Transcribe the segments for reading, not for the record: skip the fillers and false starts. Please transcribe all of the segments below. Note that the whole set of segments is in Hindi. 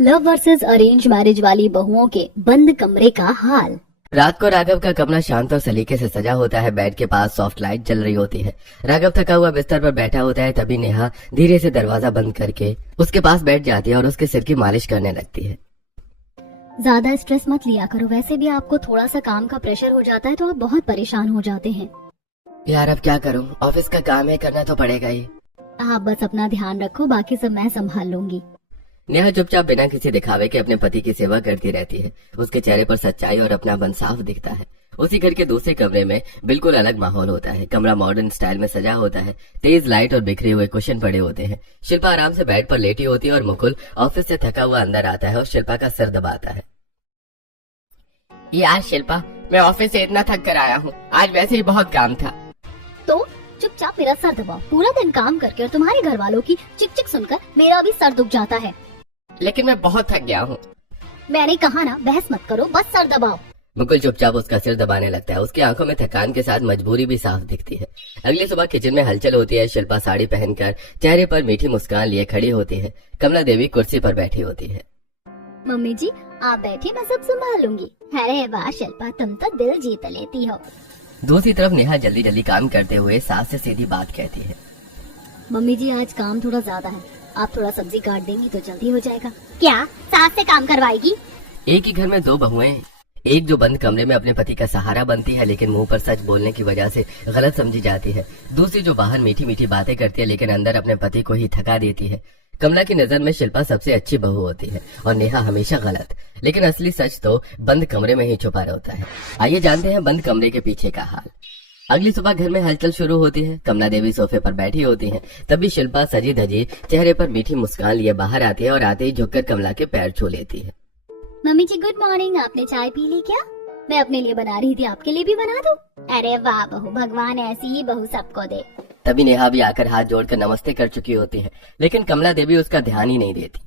लव वर्सेस अरेंज मैरिज वाली बहुओं के बंद कमरे का हाल। रात को राघव का कमरा शांत और सलीके से सजा होता है। बेड के पास सॉफ्ट लाइट जल रही होती है। राघव थका हुआ बिस्तर पर बैठा होता है। तभी नेहा धीरे से दरवाजा बंद करके उसके पास बैठ जाती है और उसके सिर की मालिश करने लगती है। ज्यादा स्ट्रेस मत लिया करो, वैसे भी आपको थोड़ा सा काम का प्रेशर हो जाता है तो आप बहुत परेशान हो जाते हैं। यार अब क्या करूं, ऑफिस का काम है, करना तो पड़ेगा ही। आप बस अपना ध्यान रखो, बाकी सब मैं संभाल लूंगी। नेहा चुपचाप बिना किसी दिखावे के अपने पति की सेवा करती रहती है। उसके चेहरे पर सच्चाई और अपनापन साफ दिखता है। उसी घर के दूसरे कमरे में बिल्कुल अलग माहौल होता है। कमरा मॉडर्न स्टाइल में सजा होता है। तेज लाइट और बिखरे हुए कुशन पड़े होते हैं। शिल्पा आराम से बेड पर लेटी होती है और मुकुल ऑफिस से थका हुआ अंदर आता है और शिल्पा का सिर दबाता है। यार शिल्पा, मैं ऑफिस से इतना थक कर आया हूँ, आज वैसे ही बहुत काम था। तो चुपचाप मेरा सर दबाओ। पूरा दिन काम करके और तुम्हारे घर वालों की चिक चिक सुनकर मेरा भी सर दुख जाता है। लेकिन मैं बहुत थक गया हूँ। मैंने कहा ना, बहस मत करो, बस सर दबाओ। मुकुल चुपचाप उसका सिर दबाने लगता है। उसकी आंखों में थकान के साथ मजबूरी भी साफ दिखती है। अगली सुबह किचन में हलचल होती है। शिल्पा साड़ी पहनकर चेहरे पर मीठी मुस्कान लिए खड़ी होती है। कमला देवी कुर्सी पर बैठी होती है। मम्मी जी आप बैठे, मैं सब संभाल लूंगी। अरे वाह शिल्पा, तुम तो दिल जीत लेती हो। दूसरी तरफ नेहा जल्दी जल्दी काम करते हुए सास से सीधी बात कहती है। मम्मी जी आज काम थोड़ा ज्यादा है, आप थोड़ा सब्जी काट देंगी तो जल्दी हो जाएगा। क्या सास से काम करवाएगी? एक ही घर में दो बहुएं, एक जो बंद कमरे में अपने पति का सहारा बनती है लेकिन मुंह पर सच बोलने की वजह से गलत समझी जाती है। दूसरी जो बाहर मीठी मीठी बातें करती है लेकिन अंदर अपने पति को ही थका देती है। कमला की नजर में शिल्पा सबसे अच्छी बहू होती है और नेहा हमेशा गलत। लेकिन असली सच तो बंद कमरे में ही छुपा रहता है। आइए जानते हैं बंद कमरे के पीछे का हाल। अगली सुबह घर में हलचल शुरू होती है। कमला देवी सोफे पर बैठी होती हैं। तभी शिल्पा सजी धजी चेहरे पर मीठी मुस्कान लिए बाहर आती है और आते ही झुककर कमला के पैर छू लेती है। मम्मी जी गुड मॉर्निंग, आपने चाय पी ली क्या? मैं अपने लिए बना रही थी, आपके लिए भी बना दूं? अरे वाह बहू, भगवान ऐसी ही बहू सबको दे। तभी नेहा भी आकर हाथ जोड़कर नमस्ते कर चुकी होती है लेकिन कमला देवी उसका ध्यान ही नहीं देती।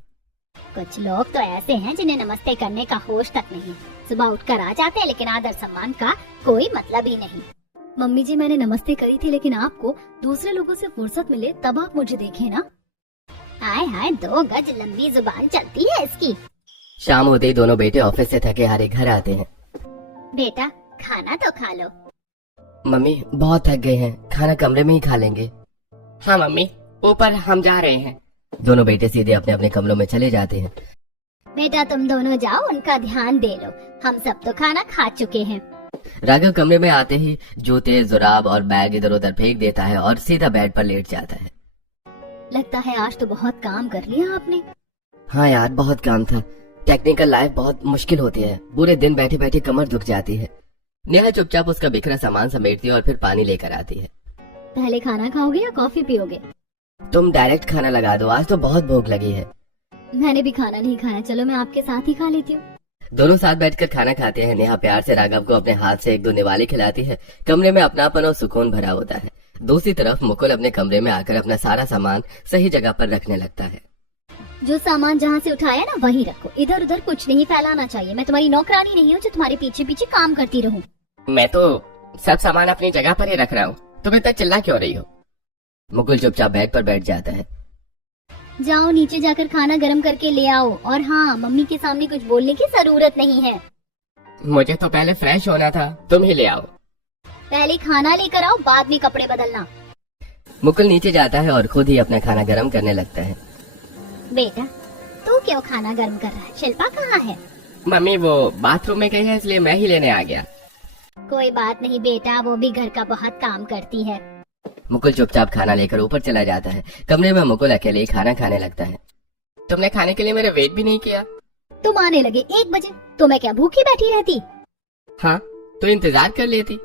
कुछ लोग तो ऐसे हैं जिन्हें नमस्ते करने का होश तक नहीं। सुबह उठकर आ जाते हैं लेकिन आदर सम्मान का कोई मतलब ही नहीं। मम्मी जी मैंने नमस्ते करी थी लेकिन आपको दूसरे लोगों से फुर्सत मिले तब आप मुझे देखें ना। हाय हाय, 2 गज लंबी जुबान चलती है इसकी। शाम होते ही दोनों बेटे ऑफिस से थके हारे घर आते हैं। बेटा खाना तो खा लो। मम्मी बहुत थक गए हैं, खाना कमरे में ही खा लेंगे। हाँ मम्मी, ऊपर हम जा रहे हैं। दोनों बेटे सीधे अपने अपने कमरों में चले जाते हैं। बेटा तुम दोनों जाओ, उनका ध्यान दे लो, हम सब तो खाना खा चुके हैं। राघव कमरे में आते ही जूते जुराब और बैग इधर उधर फेंक देता है और सीधा बेड पर लेट जाता है। लगता है आज तो बहुत काम कर लिया आपने। हाँ यार, बहुत काम था। टेक्निकल लाइफ बहुत मुश्किल होती है, पूरे दिन बैठे बैठे कमर दुख जाती है। नेहा चुपचाप उसका बिखरा सामान समेटती है और फिर पानी लेकर आती है। पहले खाना खाओगे या कॉफी पियोगे? तुम डायरेक्ट खाना लगा दो, आज तो बहुत भूख लगी है। मैंने भी खाना नहीं खाया, चलो मैं आपके साथ ही खा लेती हूँ। दोनों साथ बैठकर खाना खाते हैं। नेहा प्यार से राघव को अपने हाथ से 1-2 निवाले खिलाती है। कमरे में अपनापन और सुकून भरा होता है। दूसरी तरफ मुकुल अपने कमरे में आकर अपना सारा सामान सही जगह पर रखने लगता है। जो सामान जहाँ से उठाया ना वहीं रखो, इधर उधर कुछ नहीं फैलाना चाहिए। मैं तुम्हारी नौकरानी नहीं हूँ जो तुम्हारे पीछे पीछे काम करती रहूं। मैं तो सब सामान अपनी जगह पर ही रख रहा हूँ, तुम इतना चिल्ला क्यों रही हो? मुकुल चुपचाप बेड पर बैठ जाता है। जाओ नीचे जाकर खाना गर्म करके ले आओ, और हाँ मम्मी के सामने कुछ बोलने की जरूरत नहीं है। मुझे तो पहले फ्रेश होना था, तुम ही ले आओ। पहले खाना लेकर आओ, बाद में कपड़े बदलना। मुकुल नीचे जाता है और खुद ही अपना खाना गर्म करने लगता है। बेटा तू क्यों खाना गर्म कर रहा है? शिल्पा कहाँ है? मम्मी वो बाथरूम में गई है, इसलिए मैं ही लेने आ गया। कोई बात नहीं बेटा, वो भी घर का बहुत काम करती है। मुकुल चुपचाप खाना लेकर ऊपर चला जाता है। कमरे में मुकुल अकेले ही खाना खाने लगता है। तुमने खाने के लिए मेरा वेट भी नहीं किया। तुम आने लगे 1 बजे, तो मैं क्या भूखी बैठी रहती? हाँ तो इंतजार कर लेती।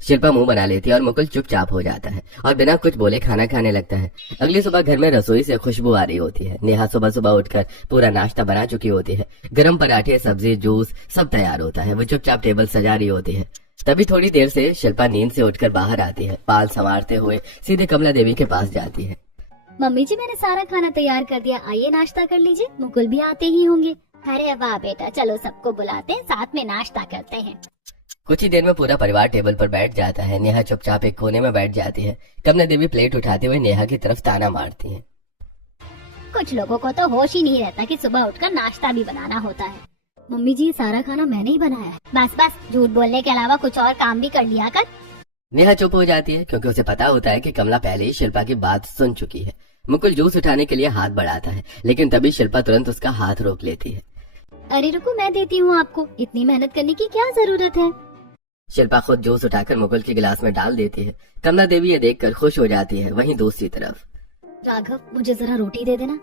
शिल्पा मुंह बना लेती है और मुकुल चुपचाप हो जाता है और बिना कुछ बोले खाना खाने लगता है। अगली सुबह घर में रसोई से खुशबू आ रही होती है। नेहा सुबह सुबह उठकर पूरा नाश्ता बना चुकी होती है। गरम पराठे, सब्जी, जूस सब तैयार होता है। वो चुपचाप टेबल सजा रही होती है। तभी थोड़ी देर से शिल्पा नींद से उठकर बाहर आती है। बाल संवारते हुए सीधे कमला देवी के पास जाती है। मम्मी जी मैंने सारा खाना तैयार कर दिया, आइए नाश्ता कर लीजिए। मुकुल भी आते ही होंगे। अरे वाह बेटा, चलो सबको बुलाते हैं, साथ में नाश्ता करते हैं। कुछ ही देर में पूरा परिवार टेबल पर बैठ जाता है। नेहा चुपचाप एक कोने में बैठ जाती है। कमला देवी प्लेट उठाते हुए नेहा की तरफ ताना मारती है। कुछ लोगों को तो होश ही नहीं रहता कि सुबह उठकर नाश्ता भी बनाना होता है। मम्मी जी, सारा खाना मैंने ही बनाया है। बस बस, झूठ बोलने के अलावा कुछ और काम भी कर लिया कर। नेहा चुप हो जाती है क्योंकि उसे पता होता है कि कमला पहले ही शिल्पा की बात सुन चुकी है। मुकुल जूस उठाने के लिए हाथ बढ़ाता है, लेकिन तभी शिल्पा तुरंत उसका हाथ रोक लेती है। अरे रुको, मैं देती हूँ आपको, इतनी मेहनत करने की क्या जरूरत है। शिल्पा खुद जूस उठाकर मुकुल के गिलास में डाल देती है। कमला देवी ये देखकर खुश हो जाती है। वहीं दूसरी तरफ राघव, मुझे जरा रोटी दे देना।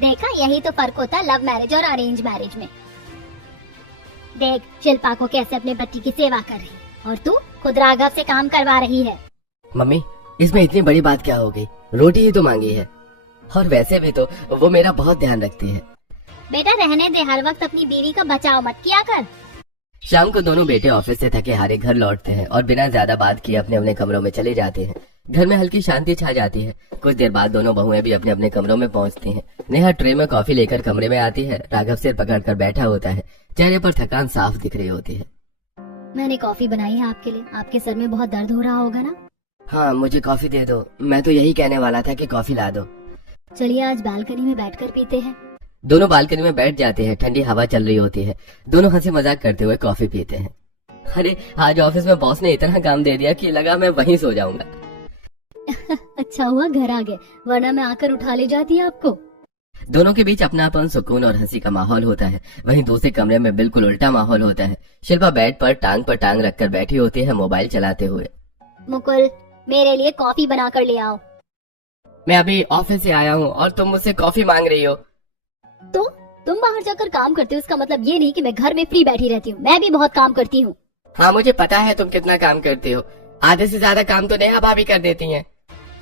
देखा, यही तो फर्क होता है लव मैरिज और अरेंज मैरिज में। देख शिल्पा को कैसे अपने पति की सेवा कर रही है और तू खुद राघव से काम करवा रही है। मम्मी, इसमें इतनी बड़ी बात क्या हो गई? रोटी ही तो मांगी है, और वैसे भी तो वो मेरा बहुत ध्यान रखती है। बेटा रहने दे, हर वक्त अपनी बीवी का बचाव मत किया कर। शाम को दोनों बेटे ऑफिस से थके हारे घर लौटते हैं और बिना ज्यादा बात किए अपने अपने कमरों में चले जाते हैं। घर में हल्की शांति छा जाती है। कुछ देर बाद दोनों बहुएं भी अपने अपने कमरों में पहुंचती हैं। नेहा ट्रे में कॉफी लेकर कमरे में आती है। राघव सिर पकड़कर बैठा होता है, चेहरे पर थकान साफ दिख रही होती है। मैंने कॉफी बनाई है आपके लिए, आपके सर में बहुत दर्द हो रहा होगा ना। हाँ, मुझे कॉफी दे दो। मैं तो यही कहने वाला था कि कॉफी ला दो। चलिए आज बालकनी में बैठकर पीते हैं। दोनों बालकनी में बैठ जाते हैं। ठंडी हवा चल रही होती है। दोनों हंसी मजाक करते हुए कॉफी पीते हैं। अरे आज ऑफिस में बॉस ने इतना काम दे दिया कि लगा मैं वहीं सो जाऊंगा। अच्छा हुआ घर आ गए, वरना मैं आकर उठा ले जाती आपको। दोनों के बीच अपनापन, सुकून और हंसी का माहौल होता है। वहीं दूसरे कमरे में बिल्कुल उल्टा माहौल होता है। शिल्पा बेड पर टांग रखकर बैठी होती है, मोबाइल चलाते हुए। मुकुल, मेरे लिए कॉफी बना कर ले आओ। मैं अभी ऑफिस से आया हूँ और तुम मुझसे कॉफी मांग रही हो। तो तुम बाहर जाकर काम करते हो, इसका मतलब ये नहीं कि मैं घर में फ्री बैठी रहती हूँ। मैं भी बहुत काम करती हूँ। हाँ, मुझे पता है तुम कितना काम करती हो। आधे से ज्यादा काम तो नेहा भाभी कर देती हैं।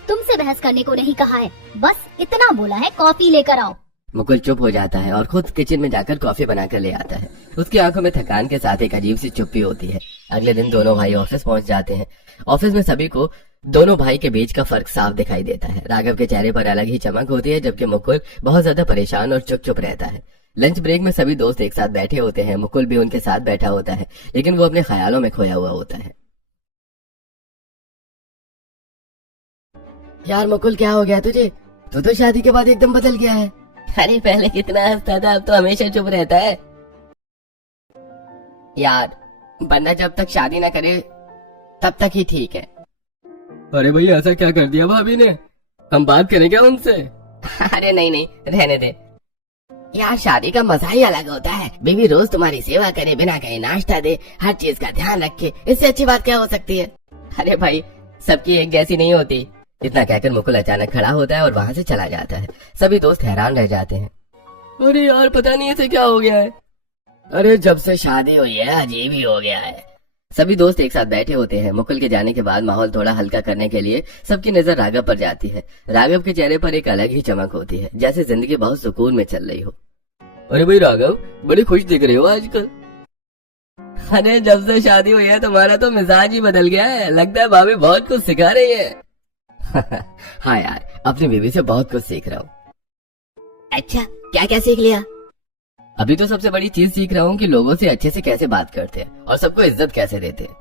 तुमसे बहस करने को नहीं कहा है, बस इतना बोला है, कॉफी लेकर आओ। मुकुल चुप हो जाता है और खुद किचन में जाकर कॉफी बनाकर ले आता है। उसकी आंखों में थकान के साथ एक अजीब सी चुप्पी होती है। अगले दिन दोनों भाई ऑफिस पहुंच जाते हैं। ऑफिस में सभी को दोनों भाई के बीच का फर्क साफ दिखाई देता है। राघव के चेहरे पर अलग ही चमक होती है, जबकि मुकुल बहुत ज्यादा परेशान और चुप रहता है। लंच ब्रेक में सभी दोस्त एक साथ बैठे होते हैं। मुकुल भी उनके साथ बैठा होता है, लेकिन वो अपने ख्यालों में खोया हुआ होता है। यार मुकुल, क्या हो गया तुझे? तू तो शादी के बाद एकदम बदल गया है। अरे पहले कितना हंसता था, अब तो हमेशा चुप रहता है। यार, बंदा जब तक शादी ना करे तब तक ही ठीक है। अरे भाई, ऐसा क्या कर दिया भाभी ने? हम बात करें क्या उनसे? अरे नहीं, रहने दे यार। शादी का मजा ही अलग होता है। बीवी रोज तुम्हारी सेवा करे, बिना कहीं नाश्ता दे, हर चीज का ध्यान रखे। इससे अच्छी बात क्या हो सकती है? अरे भाई, सबकी एक जैसी नहीं होती। इतना कहकर मुकुल अचानक खड़ा होता है और वहाँ से चला जाता है। सभी दोस्त हैरान रह जाते हैं। अरे यार, पता नहीं इसे क्या हो गया है। अरे जब से शादी हुई है अजीब ही हो गया है। सभी दोस्त एक साथ बैठे होते हैं। मुकुल के जाने के बाद माहौल थोड़ा हल्का करने के लिए सबकी नजर राघव पर जाती है। राघव के चेहरे पर एक अलग ही चमक होती है, जैसे जिंदगी बहुत सुकून में चल रही हो। अरे भाई राघव, बड़ी खुश दिख रहे हो आजकल। अरे जब से शादी हुई है तुम्हारा तो मिजाज ही बदल गया है। लगता है भाभी बहुत कुछ सिखा रही है। हाँ यार, अपनी बीवी से बहुत कुछ सीख रहा हूँ। अच्छा, क्या क्या सीख लिया? अभी तो सबसे बड़ी चीज सीख रहा हूँ कि लोगों से अच्छे से कैसे बात करते हैं और सबको इज्जत कैसे देते हैं।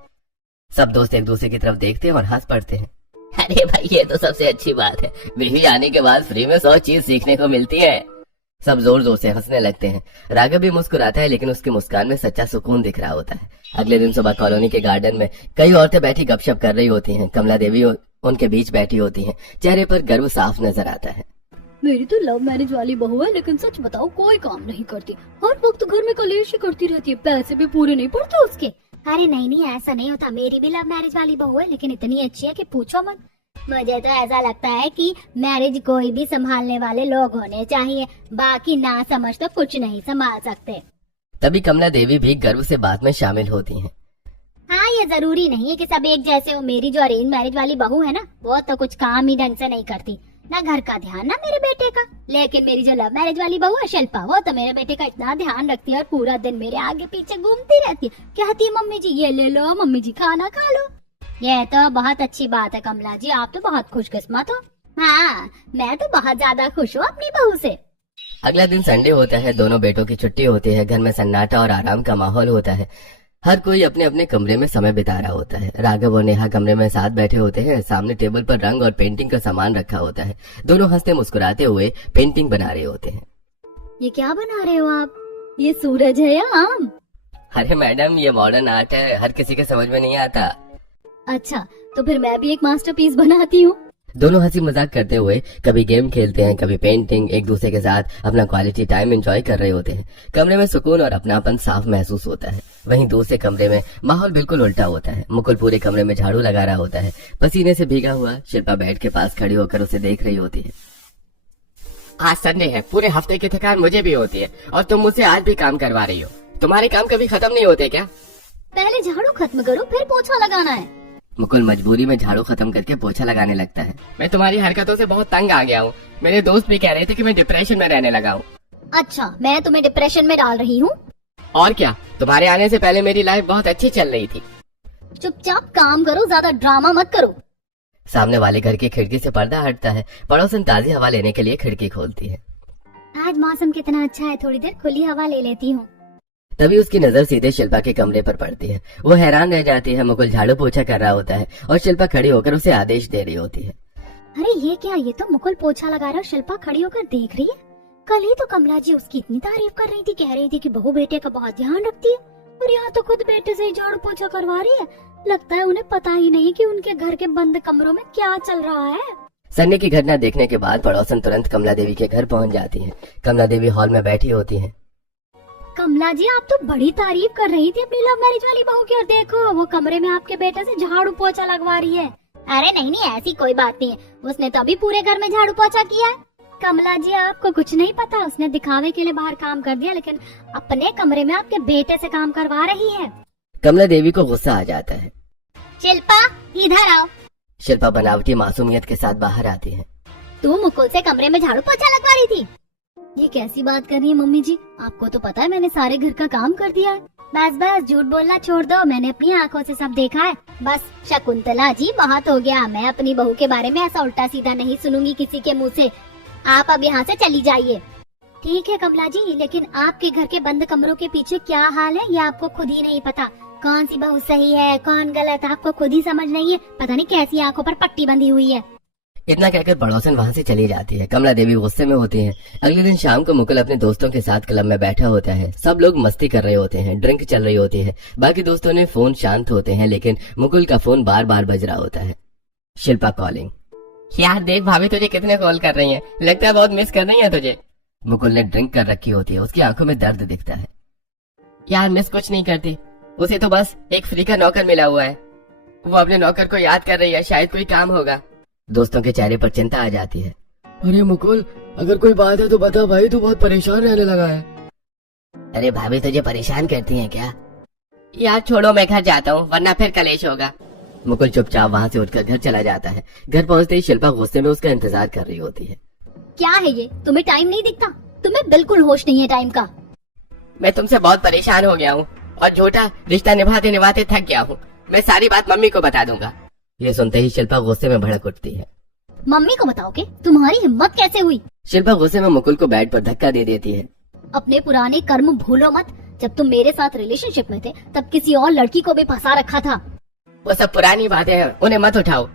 सब दोस्त एक दूसरे की तरफ देखते हैं और हंस पड़ते हैं। अरे भाई, ये तो सबसे अच्छी बात है। बीवी आने के बाद फ्री में 100 चीज सीखने को मिलती है। सब जोर जोर से हंसने लगते हैं। राघव भी मुस्कुराता है, लेकिन उसकी मुस्कान में सच्चा सुकून दिख रहा होता है। अगले दिन सुबह कॉलोनी के गार्डन में कई औरतें बैठी गपशप कर रही होती हैं। कमला देवी उनके बीच बैठी होती हैं। चेहरे पर गर्व साफ नजर आता है। मेरी तो लव मैरिज वाली बहू है, लेकिन सच बताओ कोई काम नहीं करती। हर वक्त घर में कलेश ही करती रहती है। पैसे भी पूरे नहीं पड़ते उसके। अरे नहीं, ऐसा नहीं होता। मेरी भी लव मैरिज वाली बहू है, लेकिन इतनी अच्छी है कि पूछो मत। मुझे तो ऐसा लगता है कि मैरिज कोई भी संभालने वाले लोग होने चाहिए, बाकी ना समझ तो कुछ नहीं संभाल सकते। तभी कमला देवी भी गर्व से बात में शामिल होती हैं। हाँ, ये जरूरी नहीं है कि सब एक जैसे हो। मेरी जो अरेंज मैरिज वाली बहू है ना, वो तो कुछ काम ही ढंग से नहीं करती, ना घर का ध्यान ना मेरे बेटे का। लेकिन मेरी जो लव मैरिज वाली बहू है शिल्पा, वो तो मेरे बेटे का इतना ध्यान रखती है और पूरा दिन मेरे आगे पीछे घूमती रहती है। कहती है मम्मी जी ये ले लो, मम्मी जी खाना खा लो। ये तो बहुत अच्छी बात है कमला जी, आप तो बहुत खुशकिस्मत हो। हाँ, मैं तो बहुत ज्यादा खुश हूँ अपनी बहू से। अगला दिन संडे होता है। दोनों बेटों की छुट्टी होती है। घर में सन्नाटा और आराम का माहौल होता है। हर कोई अपने अपने कमरे में समय बिता रहा होता है। राघव और नेहा कमरे में साथ बैठे होते हैं। सामने टेबल पर रंग और पेंटिंग का सामान रखा होता है। दोनों हंसते मुस्कुराते हुए पेंटिंग बना रहे होते हैं। ये क्या बना रहे हो आप? ये सूरज है या आम? अरे मैडम, ये मॉडर्न आर्ट है, हर किसी के समझ में नहीं आता। अच्छा, तो फिर मैं भी एक मास्टरपीस बनाती हूँ। दोनों हंसी मजाक करते हुए कभी गेम खेलते हैं, कभी पेंटिंग, एक दूसरे के साथ अपना क्वालिटी टाइम एंजॉय कर रहे होते हैं। कमरे में सुकून और अपनापन साफ महसूस होता है। वहीं दूसरे कमरे में माहौल बिल्कुल उल्टा होता है। मुकुल पूरे कमरे में झाड़ू लगा रहा होता है। पसीने से भीगा हुआ शिल्पा बेड के पास खड़ी होकर उसे देख रही होती है। आज संडे है, पूरे हफ्ते की थकान मुझे भी होती है और तुम मुझसे आज भी काम करवा रही हो। तुम्हारे काम कभी खत्म नहीं होते क्या? पहले झाड़ू खत्म करो, फिर पोछा लगाना है। मुकुल मजबूरी में झाड़ू खत्म करके पोछा लगाने लगता है। मैं तुम्हारी हरकतों से बहुत तंग आ गया हूँ। मेरे दोस्त भी कह रहे थे कि मैं डिप्रेशन में रहने लगा हूँ। अच्छा, मैं तुम्हें डिप्रेशन में डाल रही हूँ? और क्या, तुम्हारे आने से पहले मेरी लाइफ बहुत अच्छी चल रही थी। चुपचाप काम करो, ज्यादा ड्रामा मत करो। सामने वाले घर की खिड़की से पर्दा हटता है। पड़ोसन ताजी हवा लेने के लिए खिड़की खोलती है। आज मौसम कितना अच्छा है, थोड़ी देर खुली हवा ले लेती हूँ। तभी उसकी नजर सीधे शिल्पा के कमरे पर पड़ती है। वो हैरान रह जाती है। मुकुल झाड़ू पोछा कर रहा होता है और शिल्पा खड़ी होकर उसे आदेश दे रही होती है। अरे ये क्या, ये तो मुकुल पोछा लगा रहा, शिल्पा खड़ी होकर देख रही है। कल ही तो कमला जी उसकी इतनी तारीफ कर रही थी, कह रही थी कि बहू बेटे का बहुत ध्यान रखती है, और यहाँ तो खुद बेटे से ही झाड़ू पोछा करवा रही है। लगता है उन्हें पता ही नहीं कि उनके घर के बंद कमरों में क्या चल रहा है। संडे की घटना देखने के बाद पड़ोसन तुरंत कमला देवी के घर पहुंच जाती है। कमला देवी हॉल में बैठी होती है। कमला जी, आप तो बड़ी तारीफ कर रही थी अपनी लव मैरिज वाली बहू की, और देखो वो कमरे में आपके बेटे से झाड़ू पोछा लगवा रही है। अरे नहीं नहीं, ऐसी कोई बात नहीं है, उसने तो अभी पूरे घर में झाड़ू पोछा किया है। कमला जी, आपको कुछ नहीं पता, उसने दिखावे के लिए बाहर काम कर दिया, लेकिन अपने कमरे में आपके बेटे से काम करवा रही है। कमला देवी को गुस्सा आ जाता है। शिल्पा, इधर आओ। शिल्पा बनावटी मासूमियत के साथ बाहर आती है। तू मुकुल से कमरे में झाड़ू पोछा लगवा रही थी? ये कैसी बात कर रही है मम्मी जी? आपको तो पता है मैंने सारे घर का काम कर दिया है। बस बस झूठ बोलना छोड़ दो, मैंने अपनी आंखों से सब देखा है। बस शकुंतला जी, बहुत हो गया। मैं अपनी बहू के बारे में ऐसा उल्टा सीधा नहीं सुनूंगी किसी के मुंह से। आप अब यहाँ से चली जाइए। ठीक है कमला जी, लेकिन आपके घर के बंद कमरों के पीछे क्या हाल है ये आपको खुद ही नहीं पता। कौन सी बहू सही है कौन गलत, आपको खुद ही समझ नहीं है। पता नहीं कैसी आंखों पर पट्टी बंधी हुई है। इतना कहकर पड़ोसन वहाँ से चली जाती है। कमला देवी गुस्से में होती है। अगले दिन शाम को मुकुल अपने दोस्तों के साथ क्लब में बैठा होता है। सब लोग मस्ती कर रहे होते हैं, ड्रिंक चल रही होती है। बाकी दोस्तों ने फोन शांत होते हैं, लेकिन मुकुल का फोन बार बार बज रहा होता है। शिल्पा कॉलिंग। यार देख, भाभी तुझे कितने कॉल कर रही है, लगता है बहुत मिस कर रही है तुझे। मुकुल ने ड्रिंक कर रखी होती है। उसकी आंखों में दर्द दिखता है। यार मिस कुछ नहीं करती, उसे तो बस एक फ्री का नौकर मिला हुआ है। वो अपने नौकर को याद कर रही है, शायद कोई काम होगा। दोस्तों के चेहरे पर चिंता आ जाती है। अरे मुकुल, अगर कोई बात है तो बता भाई, तू बहुत परेशान रहने लगा है। अरे भाभी तुझे परेशान करती हैं क्या? यार छोड़ो, मैं घर जाता हूँ वरना फिर कलेश होगा। मुकुल चुपचाप वहाँ से उठकर घर चला जाता है। घर पहुँचते ही शिल्पा गुस्से में उसका इंतजार कर रही होती है। क्या है ये, तुम्हें टाइम नहीं दिखता? तुम्हें बिल्कुल होश नहीं है टाइम का। मैं तुमसे बहुत परेशान हो गया हूँ और झूठा रिश्ता निभाते निभाते थक गया हूँ। मैं सारी बात मम्मी को बता दूंगा। ये सुनते ही शिल्पा गुस्से में भड़क उठती है। मम्मी को बताओगे? तुम्हारी हिम्मत कैसे हुई? शिल्पा गुस्से में मुकुल को बेड पर धक्का दे देती है। अपने पुराने कर्म भूलो मत। जब तुम मेरे साथ रिलेशनशिप में थे तब किसी और लड़की को भी फंसा रखा था। वो सब पुरानी बातें हैं, उन्हें मत उठाओ।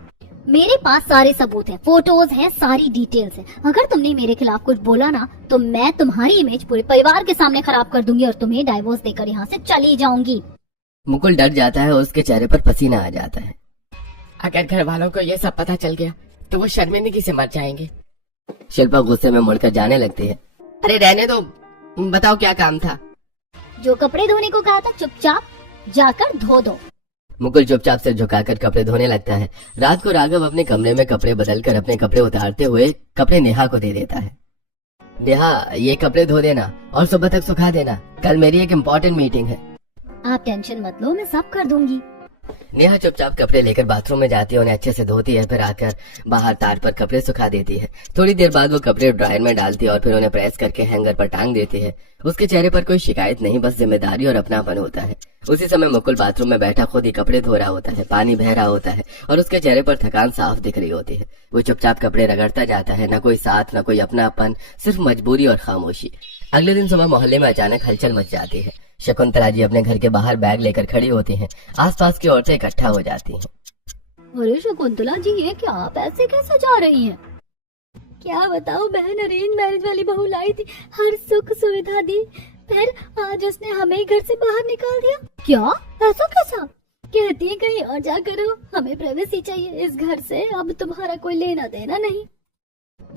मेरे पास सारे सबूत हैं, फोटोज हैं, सारी डिटेल्स हैं। अगर तुमने मेरे खिलाफ कुछ बोला ना तो मैं तुम्हारी इमेज पूरे परिवार के सामने खराब कर दूंगी और तुम्हें डाइवोर्स देकर यहाँ से चली जाऊंगी। मुकुल डर जाता है और उसके चेहरे पर पसीना आ जाता है। अगर घर वालों को ये सब पता चल गया तो वो शर्मिंदगी से मर जाएंगे। शिल्पा गुस्से में मुड़कर जाने लगती है। अरे रहने दो, बताओ क्या काम था? जो कपड़े धोने को कहा था चुपचाप जाकर धो दो। मुकुल चुपचाप से झुकाकर कपड़े धोने लगता है। रात को राघव अपने कमरे में कपड़े बदलकर अपने कपड़े उतारते हुए कपड़े नेहा को दे देता है। नेहा, ये कपड़े धो देना और सुबह तक सुखा देना, कल मेरी एक इम्पोर्टेंट मीटिंग है। आप टेंशन मत लो, मैं सब कर दूंगी। नेहा चुपचाप कपड़े लेकर बाथरूम में जाती है, उन्हें अच्छे से धोती है, फिर आकर बाहर तार पर कपड़े सुखा देती है। थोड़ी देर बाद वो कपड़े ड्रायर में डालती है और फिर उन्हें प्रेस करके हैंगर पर टांग देती है। उसके चेहरे पर कोई शिकायत नहीं, बस जिम्मेदारी और अपनापन होता है। उसी समय मुकुल बाथरूम में बैठा खुद ही कपड़े धो रहा होता है। पानी बह रहा होता है और उसके चेहरे पर थकान साफ दिख रही होती है। वो चुपचाप कपड़े रगड़ता जाता है, न कोई साथ न कोई अपनापन, सिर्फ मजबूरी और खामोशी। अगले दिन सुबह मोहल्ले में अचानक हलचल मच जाती है। शकुंतला जी अपने घर के बाहर बैग लेकर खड़ी होती हैं। आसपास की औरतें इकट्ठा हो जाती हैं। अरे शकुंतला जी, ये क्या आप ऐसे कैसे जा रही हैं? क्या बताओ बहन, अरेंज मैरिज वाली बहू लाई थी, हर सुख सुविधा दी, फिर आज उसने हमें ही घर से बाहर निकाल दिया। क्या? ऐसा कैसा? कहती है कहीं और जा करो, हमें प्राइवेसी चाहिए इस घर से, अब तुम्हारा कोई लेना देना नहीं।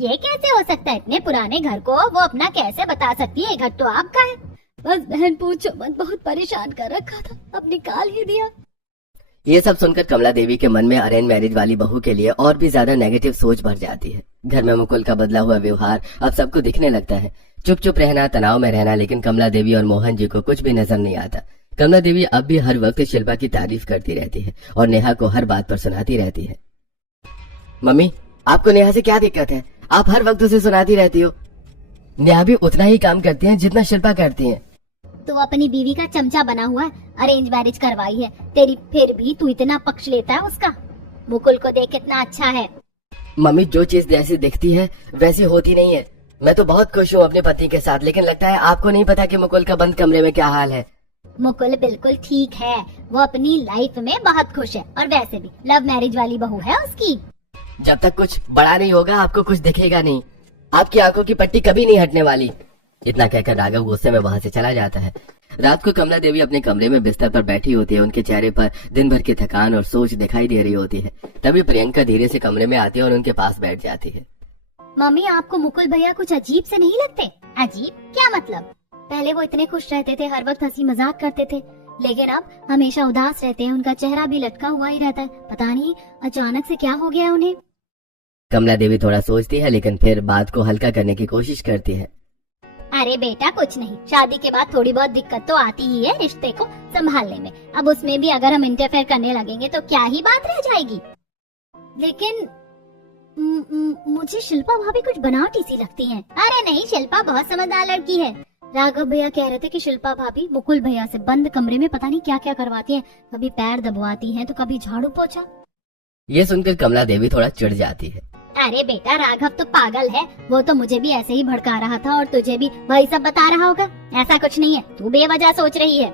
ये कैसे हो सकता है? इतने पुराने घर को वो अपना कैसे बता सकती है? घर तो आपका है। बस बहन पूछो मत, बहुत परेशान कर रखा था, अब निकाल ही दिया। ये सब सुनकर कमला देवी के मन में अरेंज मैरिज वाली बहू के लिए और भी ज्यादा नेगेटिव सोच भर जाती है। घर में मुकुल का बदला हुआ व्यवहार अब सबको दिखने लगता है। चुप चुप रहना, तनाव में रहना, लेकिन कमला देवी और मोहन जी को कुछ भी नजर नहीं आता। कमला देवी अब भी हर वक्त शिल्पा की तारीफ करती रहती है और नेहा को हर बात पर सुनाती रहती है। मम्मी, आपको नेहा से क्या दिक्कत है? आप हर वक्त उसे सुनाती रहती हो। नेहा भी उतना ही काम करती है जितना शिल्पा करती है। तो अपनी बीवी का चमचा बना हुआ अरेंज मैरिज करवाई है तेरी, फिर भी तू इतना पक्ष लेता है उसका। मुकुल को देख कितना अच्छा है। मम्मी, जो चीज जैसी दिखती है वैसी होती नहीं है। मैं तो बहुत खुश हूँ अपने पति के साथ, लेकिन लगता है आपको नहीं पता कि मुकुल का बंद कमरे में क्या हाल है। मुकुल बिल्कुल ठीक है, वो अपनी लाइफ में बहुत खुश है, और वैसे भी लव मैरिज वाली बहू है उसकी। जब तक कुछ बड़ा नहीं होगा आपको कुछ दिखेगा नहीं। आपकी आंखों की पट्टी कभी नहीं हटने वाली। इतना कहकर राघव गुस्से में वहां से चला जाता है। रात को कमला देवी अपने कमरे में बिस्तर पर बैठी होती है। उनके चेहरे पर दिन भर की थकान और सोच दिखाई दे रही होती है। तभी प्रियंका धीरे से कमरे में आती है और उनके पास बैठ जाती है। मम्मी, आपको मुकुल भैया कुछ अजीब से नहीं लगते? अजीब क्या मतलब? पहले वो इतने खुश रहते थे, हर वक्त हंसी मजाक करते थे, लेकिन अब हमेशा उदास रहते हैं। उनका चेहरा भी लटका हुआ ही रहता है। पता नहीं अचानक से क्या हो गया है उन्हें। कमला देवी थोड़ा सोचती है, लेकिन फिर बात को हल्का करने की कोशिश करती है। अरे बेटा, कुछ नहीं, शादी के बाद थोड़ी बहुत दिक्कत तो आती ही है रिश्ते को संभालने में। अब उसमें भी अगर हम इंटरफेयर करने लगेंगे तो क्या ही बात रह जाएगी। लेकिन मुझे शिल्पा भाभी कुछ बनावटी सी लगती हैं। अरे नहीं, शिल्पा बहुत समझदार लड़की है। राघव भैया कह रहे थे कि शिल्पा भाभी मुकुल भैया से बंद कमरे में पता नहीं क्या क्या करवाती हैं। कभी पैर दबवाती हैं तो कभी झाड़ू पोछा। ये सुनकर कमला देवी थोड़ा चिढ़ जाती है। अरे बेटा, राघव तो पागल है, वो तो मुझे भी ऐसे ही भड़का रहा था और तुझे भी वही सब बता रहा होगा। ऐसा कुछ नहीं है, तू बेवजह सोच रही है।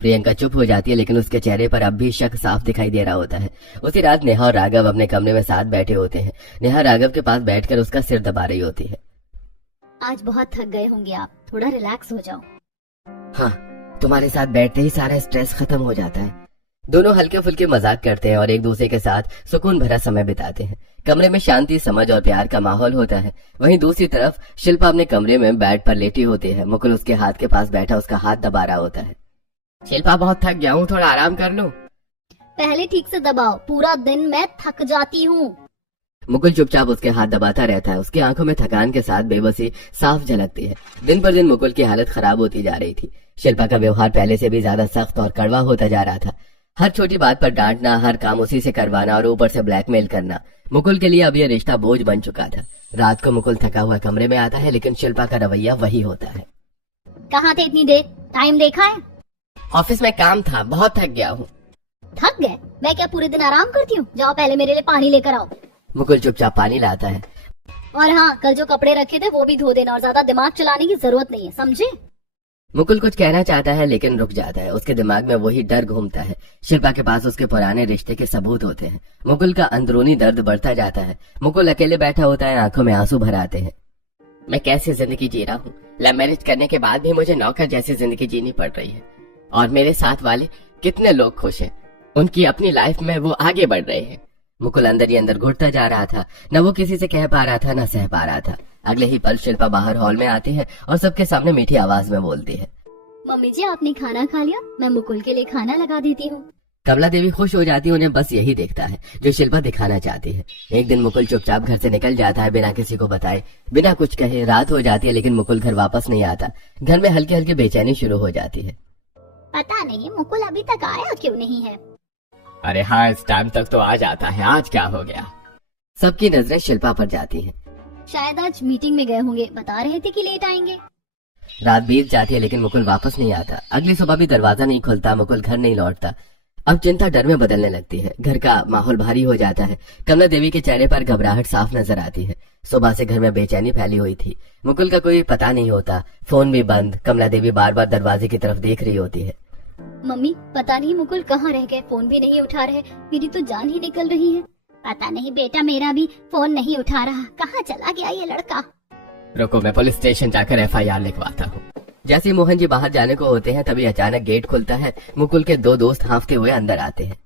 प्रियंका चुप हो जाती है, लेकिन उसके चेहरे पर अब भी शक साफ दिखाई दे रहा होता है। उसी रात नेहा और राघव अपने कमरे में साथ बैठे होते हैं। नेहा राघव के पास बैठकर उसका सिर दबा रही होती है। आज बहुत थक गए होंगे आप, थोड़ा रिलैक्स हो जाओ। हाँ, तुम्हारे साथ बैठते ही सारा स्ट्रेस खत्म हो जाता है। दोनों हल्के फुल्के मजाक करते हैं और एक दूसरे के साथ सुकून भरा समय बिताते हैं। कमरे में शांति, समझ और प्यार का माहौल होता है। वहीं दूसरी तरफ शिल्पा अपने कमरे में बेड पर लेटी होती है। मुकुल उसके हाथ के पास बैठा उसका हाथ दबा रहा होता है। शिल्पा, बहुत थक गया हूँ, थोड़ा आराम कर लो। पहले ठीक से दबाओ, पूरा दिन मैं थक जाती हूँ। मुकुल चुपचाप उसके हाथ दबाता रहता है। उसकी आंखों में थकान के साथ बेबसी साफ झलकती है। दिन पर दिन मुकुल की हालत खराब होती जा रही थी। शिल्पा का व्यवहार पहले से भी ज्यादा सख्त और कड़वा होता जा रहा था। हर छोटी बात पर डांटना, हर काम उसी से करवाना और ऊपर से ब्लैकमेल करना। मुकुल के लिए अब यह रिश्ता बोझ बन चुका था। रात को मुकुल थका हुआ कमरे में आता है, लेकिन शिल्पा का रवैया वही होता है। कहाँ थे इतनी देर? टाइम देखा है? ऑफिस में काम था, बहुत थक गया हूँ। थक गए? मैं क्या पूरे दिन आराम करती हूँ? जाओ पहले मेरे लिए पानी लेकर आओ। मुकुल चुपचाप पानी लाता है। और हाँ, कल जो कपड़े रखे थे वो भी धो देना, और ज्यादा दिमाग चलाने की जरूरत नहीं है, समझे? मुकुल कुछ कहना चाहता है, लेकिन रुक जाता है। उसके दिमाग में वही डर घूमता है। शिल्पा के पास उसके पुराने रिश्ते के सबूत होते हैं। मुकुल का अंदरूनी दर्द बढ़ता जाता है। मुकुल अकेले बैठा होता है, आंखों में आंसू भर आते हैं। मैं कैसी जिंदगी जी रहा हूँ। लव मैरिज करने के बाद भी मुझे नौकर जैसी जिंदगी जीनी पड़ रही है, और मेरे साथ वाले कितने लोग खुश हैं। उनकी अपनी लाइफ में वो आगे बढ़ रहे हैं। मुकुल अंदर ही अंदर घुटता जा रहा था। न वो किसी से कह पा रहा था, न सह पा रहा था। अगले ही पल शिल्पा बाहर हॉल में आती है और सबके सामने मीठी आवाज में बोलती है, मम्मी जी, आपने खाना खा लिया? मैं मुकुल के लिए खाना लगा देती हूँ। कमला देवी खुश हो जाती है। उन्हें बस यही देखता है जो शिल्पा दिखाना चाहती है। एक दिन मुकुल चुपचाप घर से निकल जाता है, बिना किसी को बताए, बिना कुछ कहे। रात हो जाती है, लेकिन मुकुल घर वापस नहीं आता। घर में हल्की हल्की बेचैनी शुरू हो जाती है। पता नहीं मुकुल अभी तक आया क्यों नहीं है। अरे हाँ, इस टाइम तक तो आ जाता है, आज क्या हो गया? सबकी नजरें शिल्पा पर जाती हैं। शायद आज मीटिंग में गए होंगे, बता रहे थे कि लेट आएंगे। रात बीत जाती है, लेकिन मुकुल वापस नहीं आता। अगली सुबह भी दरवाजा नहीं खुलता, मुकुल घर नहीं लौटता। अब चिंता डर में बदलने लगती है। घर का माहौल भारी हो जाता है। कमला देवी के चेहरे पर घबराहट साफ नजर आती है। सुबह से घर में बेचैनी फैली हुई थी। मुकुल का कोई पता नहीं होता, फोन भी बंद। कमला देवी बार बार दरवाजे की तरफ देख रही होती है। मम्मी पता नहीं मुकुल कहाँ रह गए, फोन भी नहीं उठा रहे, मेरी तो जान ही निकल रही है। पता नहीं बेटा, मेरा भी फोन नहीं उठा रहा, कहाँ चला गया ये लड़का। रुको, मैं पुलिस स्टेशन जाकर FIR लिखवाता हूँ। जैसे ही मोहन जी बाहर जाने को होते हैं तभी अचानक गेट खुलता है। मुकुल के दो दोस्त हांफते हुए अंदर आते हैं।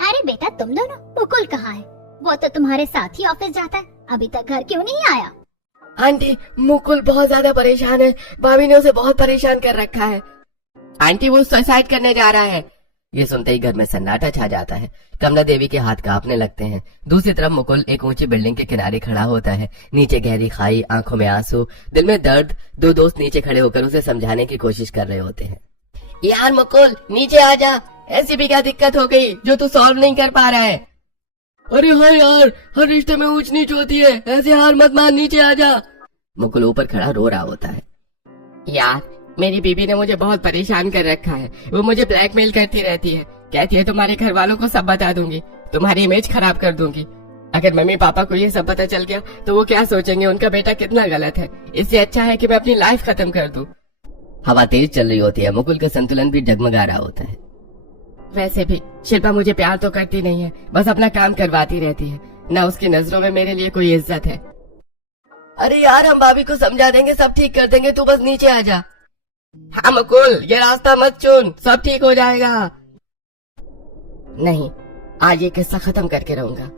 अरे बेटा तुम दोनों, मुकुल कहाँ है? वो तो तुम्हारे साथ ही ऑफिस जाता है, अभी तक घर क्यों नहीं आया? आंटी, मुकुल बहुत ज्यादा परेशान है, भाभी ने उसे बहुत परेशान कर रखा है। आंटी, वो सुसाइड करने जा रहा है। ये सुनते ही घर में सन्नाटा छा जाता है। कमला देवी के हाथ कांपने लगते हैं। दूसरी तरफ मुकुल एक ऊंची बिल्डिंग के किनारे खड़ा होता है। नीचे गहरी खाई, आंखों में आंसू, दिल में दर्द। दो दोस्त नीचे खड़े होकर उसे समझाने की कोशिश कर रहे होते हैं। यार मुकुल, नीचे आ जा, ऐसी भी क्या दिक्कत हो गई जो तू सॉल्व नहीं कर पा रहा है? अरे हाँ यार, हर रिश्ते में ऊंच नीच होती है, ऐसे हार मत मान, नीचे आ जा। मुकुल ऊपर खड़ा रो रहा होता है। यार, मेरी बीबी ने मुझे बहुत परेशान कर रखा है। वो मुझे ब्लैकमेल करती रहती है, कहती है तुम्हारे घर वालों को सब बता दूंगी, तुम्हारी इमेज खराब कर दूंगी। अगर मम्मी पापा को ये सब पता चल गया तो वो क्या सोचेंगे, उनका बेटा कितना गलत है। इससे अच्छा है कि मैं अपनी लाइफ खत्म कर दूं। हवा तेज चल रही होती है। मुकुल का संतुलन भी डगमगा रहा होता है। वैसे भी शिल्पा मुझे प्यार तो करती नहीं है, बस अपना काम करवाती रहती है। ना उसकी नजरों में मेरे लिए कोई इज्जत है। अरे यार, हम भाभी को समझा देंगे, सब ठीक कर देंगे, तू बस नीचे आ जा। हाँ मुकुल, ये रास्ता मत चुन, सब ठीक हो जाएगा। नहीं, आज ये किस्सा खत्म करके रहूंगा।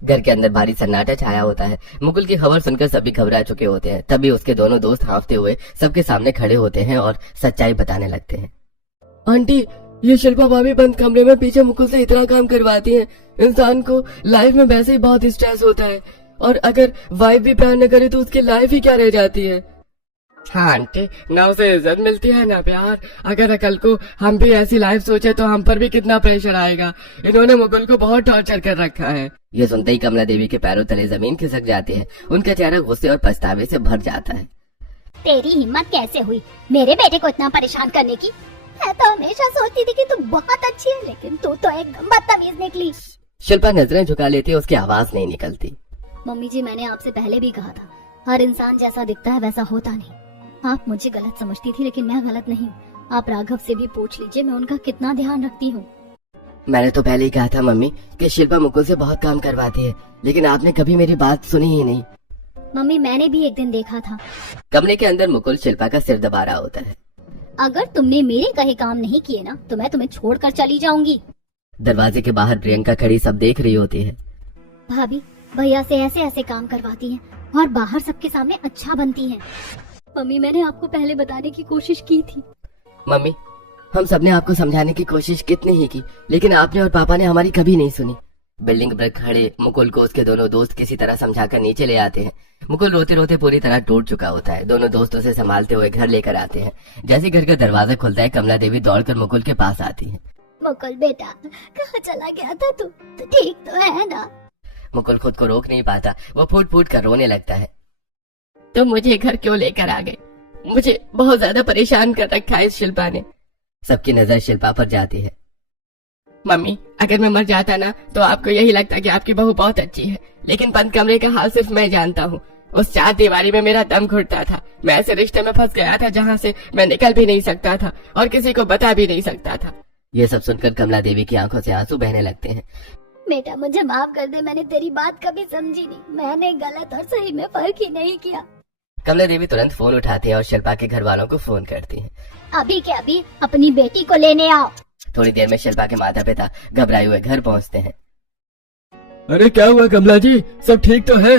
घर के अंदर भारी सन्नाटा छाया होता है। मुकुल की खबर सुनकर सभी घबरा चुके होते हैं। तभी उसके दोनों दोस्त हांफते हुए सबके सामने खड़े होते हैं और सच्चाई बताने लगते हैं। आंटी, ये शिल्पा भाभी बंद कमरे में पीछे मुकुल से इतना काम करवाती है। इंसान को लाइफ में वैसे ही बहुत स्ट्रेस होता है, और अगर वाइफ भी प्यार न करे तो उसकी लाइफ ही क्या रह जाती है। हाँ आंटी, ना उसे इज्जत मिलती है ना प्यार। अगर कल को हम भी ऐसी लाइफ सोचे तो हम पर भी कितना प्रेशर आएगा। इन्होंने मुकुल को बहुत टॉर्चर कर रखा है। ये सुनते ही कमला देवी के पैरों तले जमीन खिसक जाती है। उनका चेहरा गुस्से और पछतावे से भर जाता है। तेरी हिम्मत कैसे हुई मेरे बेटे को इतना परेशान करने की? मैं तो हमेशा सोचती थी कि तू बहुत अच्छी है, लेकिन तू तो एकदम बदतमीज निकली। शिल्पा नजरें झुका लेती है, उसकी आवाज नहीं निकलती। मम्मी जी, मैंने आपसे पहले भी कहा था, हर इंसान जैसा दिखता है वैसा होता नहीं। आप मुझे गलत समझती थी, लेकिन मैं गलत नहीं हूँ। आप राघव से भी पूछ लीजिए, मैं उनका कितना ध्यान रखती हूँ। मैंने तो पहले ही कहा था मम्मी कि शिल्पा मुकुल से बहुत काम करवाती है, लेकिन आपने कभी मेरी बात सुनी ही नहीं। मम्मी, मैंने भी एक दिन देखा था। कमरे के अंदर मुकुल शिल्पा का सिर दबा रहा होता है। अगर तुमने मेरे कहे काम नहीं किए ना तो मैं तुम्हें छोड़कर चली जाऊंगी। दरवाजे के बाहर प्रियंका खड़ी सब देख रही होती है। भाभी भैया से ऐसे ऐसे काम करवाती हैं और बाहर सबके सामने अच्छा बनती हैं। मम्मी, मैंने आपको पहले बताने की कोशिश की थी। मम्मी, हम सबने आपको समझाने की कोशिश कितनी ही की, लेकिन आपने और पापा ने हमारी कभी नहीं सुनी। बिल्डिंग पर खड़े मुकुल को उसके दोनों दोस्त किसी तरह समझाकर नीचे ले आते हैं। मुकुल रोते रोते पूरी तरह टूट चुका होता है। दोनों दोस्तों से संभालते हुए घर लेकर आते हैं। जैसे घर का दरवाजा खुलता है, कमला देवी दौड़कर मुकुल के पास आती है। मुकुल बेटा, कहाँ चला गया था तू? तो ठीक तो है ना? मुकुल खुद को रोक नहीं पाता, वो फूट फूट कर रोने लगता है। तो मुझे घर क्यों लेकर आ गए? मुझे बहुत ज्यादा परेशान कर रखा है इस शिल्पा ने। सबकी नजर शिल्पा पर जाती है। मम्मी, अगर मैं मर जाता ना तो आपको यही लगता कि आपकी बहू बहुत अच्छी है, लेकिन बंद कमरे का हाल सिर्फ मैं जानता हूँ। उस चार दीवारी में मेरा दम घुटता था। मैं ऐसे रिश्ते में फंस गया था जहाँ से मैं निकल भी नहीं सकता था और किसी को बता भी नहीं सकता था। ये सब सुनकर कमला देवी की आंखों से आंसू बहने लगते हैं। बेटा, मुझे माफ कर दे, मैंने तेरी बात कभी समझी नहीं। मैंने गलत और सही में फर्क ही नहीं किया। कमला देवी तुरंत फोन उठाती है और शिल्पा के घर वालों को फोन करती है। अभी के अभी अपनी बेटी को लेने आओ। थोड़ी देर में शिल्पा के माता पिता घबराए हुए घर पहुंचते हैं। अरे क्या हुआ कमला जी, सब ठीक तो है?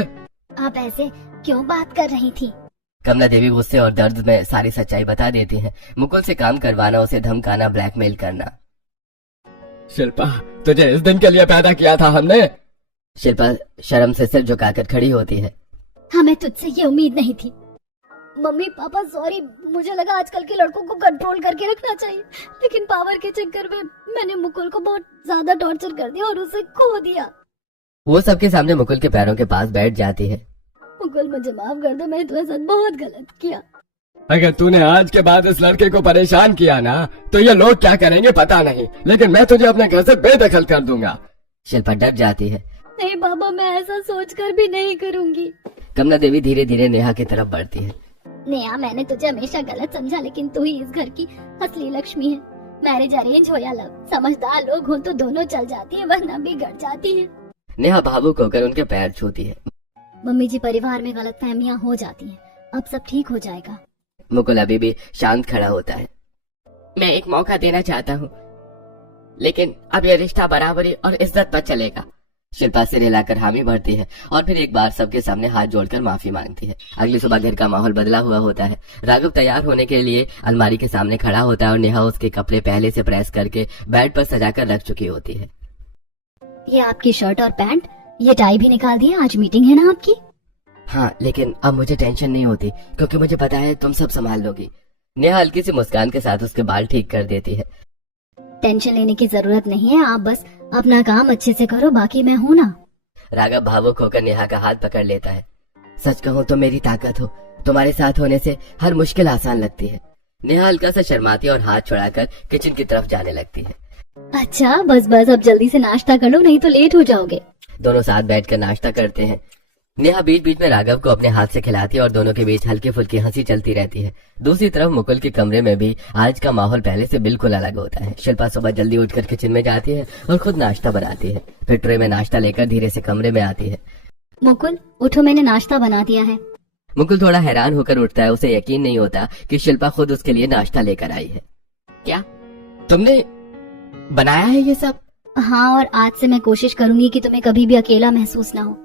आप ऐसे क्यों बात कर रही थी? कमला देवी गुस्से और दर्द में सारी सच्चाई बता देती है। मुकुल से काम करवाना, उसे धमकाना, ब्लैकमेल करना। शिल्पा, तुझे इस दिन के लिए पैदा किया था हमने। शिल्पा शर्म से सिर झुकाकर खड़ी होती है। हमें तुझसे ये उम्मीद नहीं थी। मम्मी पापा सॉरी, मुझे लगा आजकल के लड़कों को कंट्रोल करके रखना चाहिए, लेकिन पावर के चक्कर में मैंने मुकुल को बहुत ज्यादा टॉर्चर कर दिया और उसे खो दिया। वो सबके सामने मुकुल के पैरों के पास बैठ जाती है। मुकुल, मुझे माफ कर दो, मैंने तुम्हारे साथ बहुत गलत किया। अगर तूने आज के बाद इस लड़के को परेशान किया ना तो ये लोग क्या करेंगे पता नहीं, लेकिन मैं तुझे अपने घर से बेदखल कर दूंगा। शिल्पा डर जाती है। नहीं बाबा, मैं ऐसा सोचकर भी नहीं करूंगी। कमला देवी धीरे धीरे नेहा की तरफ बढ़ती है। नेहा, मैंने तुझे हमेशा गलत समझा, लेकिन तू ही इस घर की असली लक्ष्मी है। मैरिज अरेंज हो या लव, समझदार लोग हो तो दोनों चल जाती है, वरना बिगड़ जाती है। नेहा भावुक होकर उनके पैर छूती है। मम्मी जी, परिवार में गलतफहमियां हो जाती हैं, अब सब ठीक हो जाएगा। मुकुल अभी भी शांत खड़ा होता है। मैं एक मौका देना चाहता हूँ, लेकिन अब यह रिश्ता बराबरी और इज्जत पर चलेगा। शिल्पा सिर हिलाकर हामी भरती है और फिर एक बार सबके सामने हाथ जोड़कर माफी मांगती है। अगली सुबह घर का माहौल बदला हुआ होता है। राघव तैयार होने के लिए अलमारी के सामने खड़ा होता है और नेहा उसके कपड़े पहले से प्रेस करके बेड पर सजाकर रख चुकी होती है। ये आपकी शर्ट और पैंट, ये टाई भी निकाल दिया, आज मीटिंग है ना आपकी? हाँ, लेकिन अब मुझे टेंशन नहीं होती क्योंकि मुझे पता है तुम सब संभाल लोगी। नेहा हल्की सी मुस्कान के साथ उसके बाल ठीक कर देती है। टेंशन लेने की जरूरत नहीं है, आप बस अपना काम अच्छे से करो, बाकी मैं हूँ ना। राघव भावुक होकर नेहा का हाथ पकड़ लेता है। सच कहूँ तो मेरी ताकत हो, तुम्हारे साथ होने से हर मुश्किल आसान लगती है। नेहा हल्का सा शर्माती और हाथ छुड़ाकर किचन की तरफ जाने लगती है। अच्छा, बस बस अब जल्दी से नाश्ता कर लो, नहीं तो लेट हो जाओगे। दोनों साथ बैठकर नाश्ता करते हैं। नेहा बीच बीच में राघव को अपने हाथ से खिलाती है और दोनों के बीच हल्की फुल्की हंसी चलती रहती है। दूसरी तरफ मुकुल के कमरे में भी आज का माहौल पहले से बिल्कुल अलग होता है। शिल्पा सुबह जल्दी उठकर किचन में जाती है और खुद नाश्ता बनाती है। फिर ट्रे में नाश्ता लेकर धीरे से कमरे में आती है। मुकुल उठो, मैंने नाश्ता बना दिया है। मुकुल थोड़ा हैरान होकर उठता है। उसे यकीन नहीं होता कि शिल्पा खुद उसके लिए नाश्ता लेकर आई है। क्या तुमने बनाया है ये सब? हाँ, और आज से मैं कोशिश करूंगी कि तुम्हें कभी भी अकेला महसूस ना हो।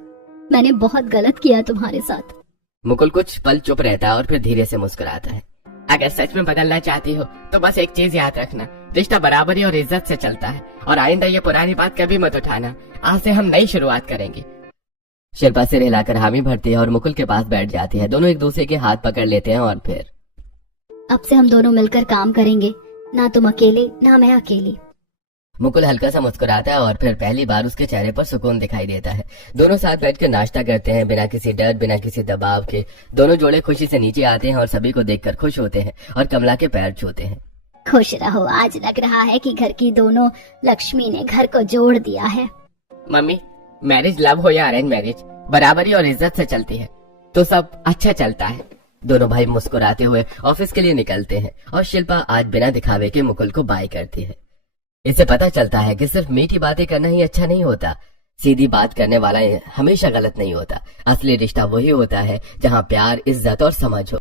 मैंने बहुत गलत किया तुम्हारे साथ। मुकुल कुछ पल चुप रहता है और फिर धीरे से मुस्कुराता है। अगर सच में बदलना चाहती हो तो बस एक चीज याद रखना, रिश्ता बराबरी और इज्जत से चलता है, और आइंदा ये पुरानी बात कभी मत उठाना। आज से हम नई शुरुआत करेंगे। शिल्पा सिर हिलाकर हामी भरती है और मुकुल के पास बैठ जाती है। दोनों एक दूसरे के हाथ पकड़ लेते हैं और फिर अब से हम दोनों मिलकर काम करेंगे, ना तुम अकेले ना मैं अकेली। मुकुल हल्का सा मुस्कुराता है और फिर पहली बार उसके चेहरे पर सुकून दिखाई देता है। दोनों साथ बैठकर नाश्ता करते हैं, बिना किसी डर बिना किसी दबाव के। दोनों जोड़े खुशी से नीचे आते हैं और सभी को देखकर खुश होते हैं और कमला के पैर छूते हैं। खुश रहो, आज लग रहा है कि घर की दोनों लक्ष्मी ने घर को जोड़ दिया है। मम्मी, मैरिज लव हो या अरेंज मैरिज, बराबरी और इज्जत से चलती है तो सब अच्छा चलता है। दोनों भाई मुस्कुराते हुए ऑफिस के लिए निकलते हैं और शिल्पा आज बिना दिखावे के मुकुल को बाय करती है। इससे पता चलता है कि सिर्फ मीठी बातें करना ही अच्छा नहीं होता। सीधी बात करने वाला हमेशा गलत नहीं होता। असली रिश्ता वही होता है जहाँ प्यार, इज्जत और समझ हो।